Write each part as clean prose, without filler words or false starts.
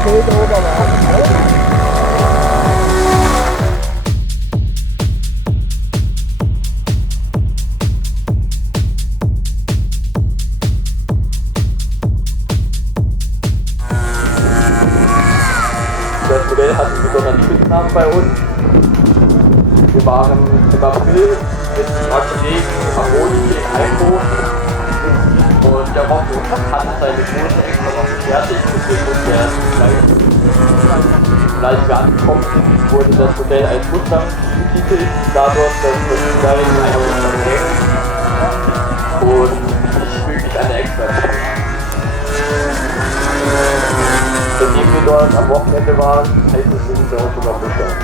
Das Modell hat einen besonderen Spitznamen bei uns. Wir waren im April mit starkem Regen, harmonisch in Einbruch und der Rock hat seine Quote extra noch gefertigt, deswegen musste er gleich wir angekommen sind, wurde das Modell als Mustang betitelt, dadurch, dass das Design einer Mustang hängt und nicht wirklich eine extra. Seitdem wir dort am Wochenende waren, heißt es nicht bei uns sogar Mustang.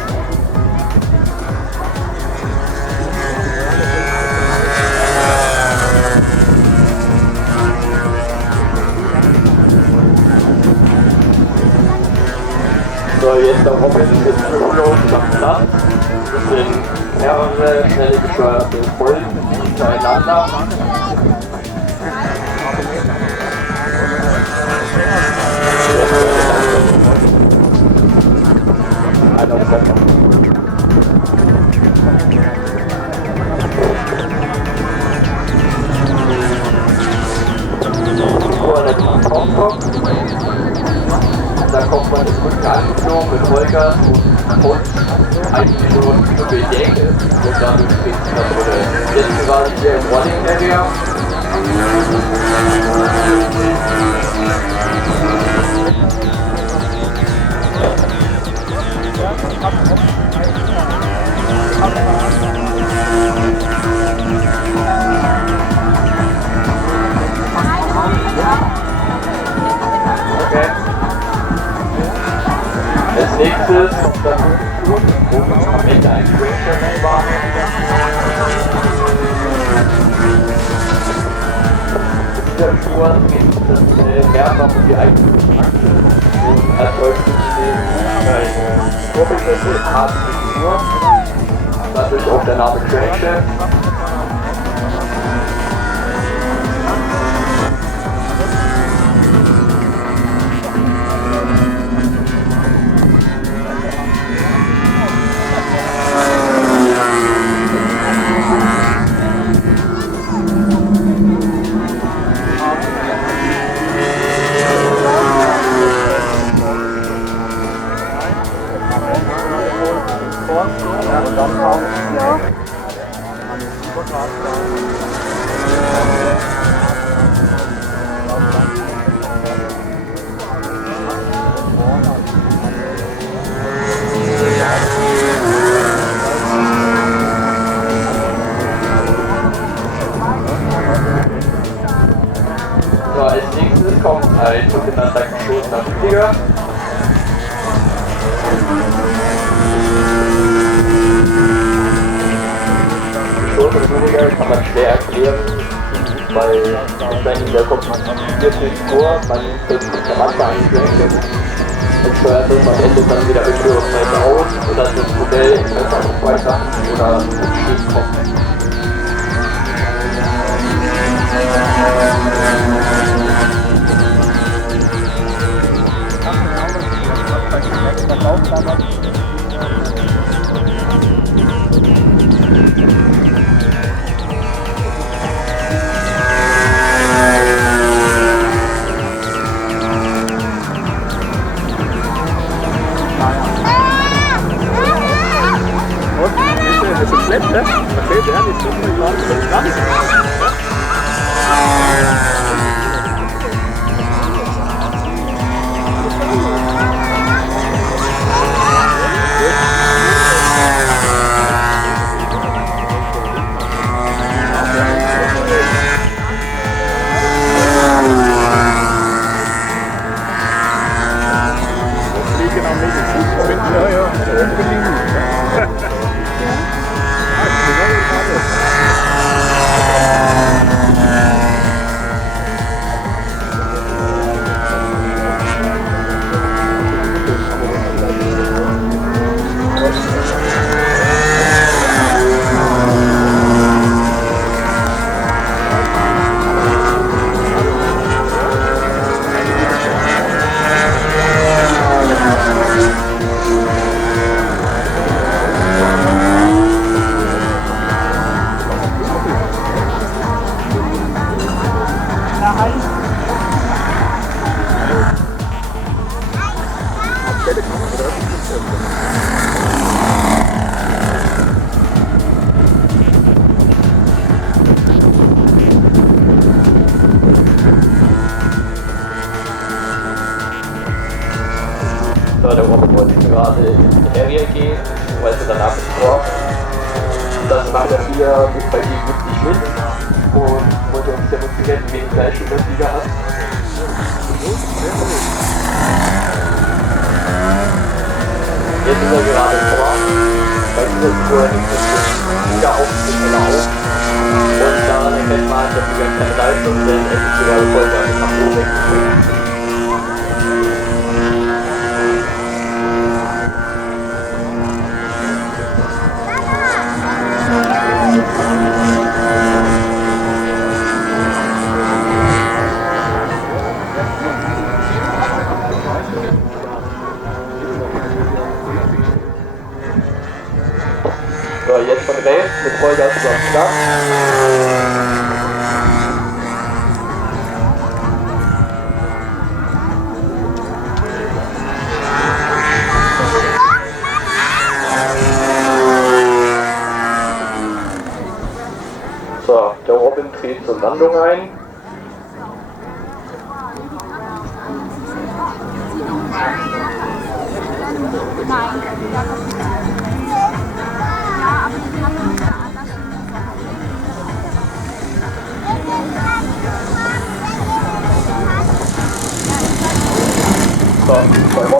So, jetzt am Wochenende ist es am Platz. Das sind mehrere schnelle gesteuerte Bolzen hintereinander. Da kommt man in Rücken angeflogen mit Vollgas und eigentlich nur über die Ecke und dann springt es das Modell. Jetzt war ich hier im Rolling Area. Okay. Als nächstes kommt dann wo am Ende ein Springtermin war. Dieser Tour geht das mehrfach um die eigentliche Achse und erzeugt ein Kurbelwechsel, harte Figur, dadurch auch der Name Crankshaft. So, als nächstes kommt ein sogenannter geschossener Flieger. Geschossener Flieger kann man schwer erklären, weil wahrscheinlich der kommt wirklich vor, man versucht am Anfang einen Crankshaft und steuert das am Ende dann wieder irgendwie auf Seite aus, sodass das Modell besser auf zwei Sachen oder schief kommt. Ist es schlecht, ne? Versteht ihr nicht so? So, der Robert wollte gerade in die Area gehen, weil sie danach gesprochen. Dann macht er wieder mit bei ihm günstig mit und wollte uns demonstrieren, wie wenig Fleisch das Liga hat. Jetzt ist er gerade vor, weil dieser Figur nicht so wieder aufzieht oder auf. Und daran erkennt man, dass die gar keine Leistung sind, es ist sogar Vollgas nach oben weggeführt. So, jetzt von rechts mit Vollgas über den Start. So, der Robin dreht zur Landung ein. So, bei